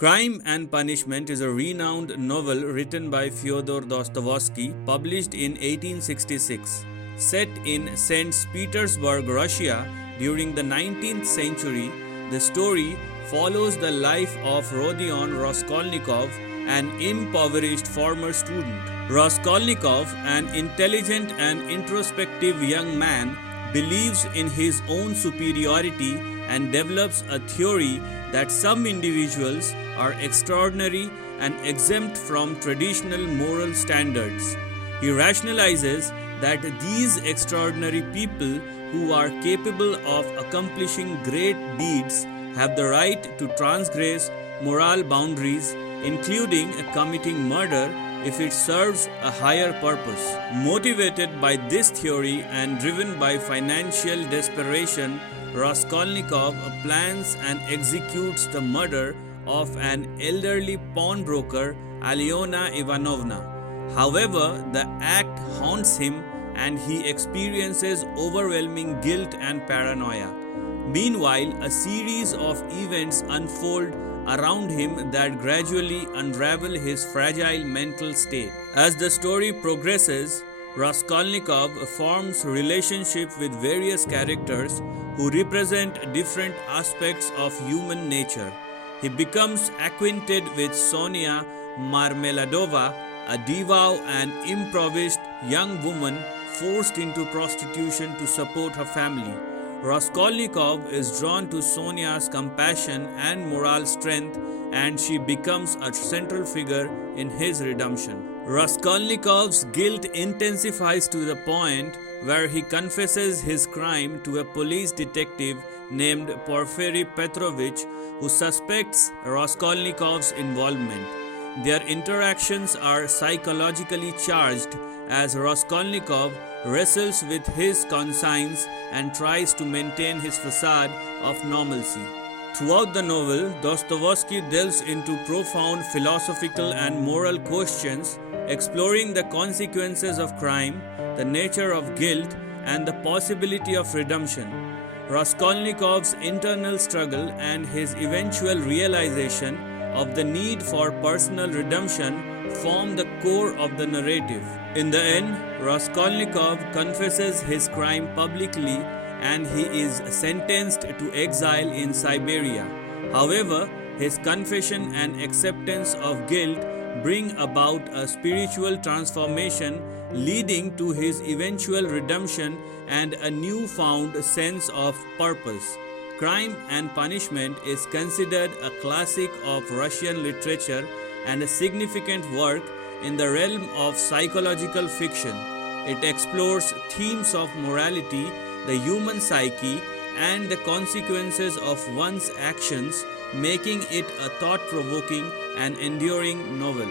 Crime and Punishment is a renowned novel written by Fyodor Dostoevsky, published in 1866. Set in St. Petersburg, Russia during the 19th century, the story follows the life of Rodion Raskolnikov, an impoverished former student. Raskolnikov, an intelligent and introspective young man, believes in his own superiority and develops a theory that some individuals are extraordinary and exempt from traditional moral standards. He rationalizes that these extraordinary people who are capable of accomplishing great deeds have the right to transgress moral boundaries, including committing murder if it serves a higher purpose. Motivated by this theory and driven by financial desperation, Raskolnikov plans and executes the murder of an elderly pawnbroker, Alyona Ivanovna. However, the act haunts him and he experiences overwhelming guilt and paranoia. Meanwhile, a series of events unfold around him that gradually unravel his fragile mental state. As the story progresses, Raskolnikov forms relationship with various characters who represent different aspects of human nature. He becomes acquainted with Sonya Marmeladova, a devout and impoverished young woman forced into prostitution to support her family. Raskolnikov is drawn to Sonya's compassion and moral strength, and she becomes a central figure in his redemption. Raskolnikov's guilt intensifies to the point where he confesses his crime to a police detective named Porfiry Petrovich, who suspects Raskolnikov's involvement. Their interactions are psychologically charged as Raskolnikov wrestles with his conscience and tries to maintain his facade of normalcy. Throughout the novel, Dostoevsky delves into profound philosophical and moral questions, exploring the consequences of crime, the nature of guilt, and the possibility of redemption. Raskolnikov's internal struggle and his eventual realization of the need for personal redemption form the core of the narrative. In the end, Raskolnikov confesses his crime publicly and he is sentenced to exile in Siberia. However, his confession and acceptance of guilt bring about a spiritual transformation, leading to his eventual redemption and a newfound sense of purpose. Crime and Punishment is considered a classic of Russian literature and a significant work in the realm of psychological fiction. It explores themes of morality, the human psyche, and the consequences of one's actions, making it a thought-provoking and enduring novel.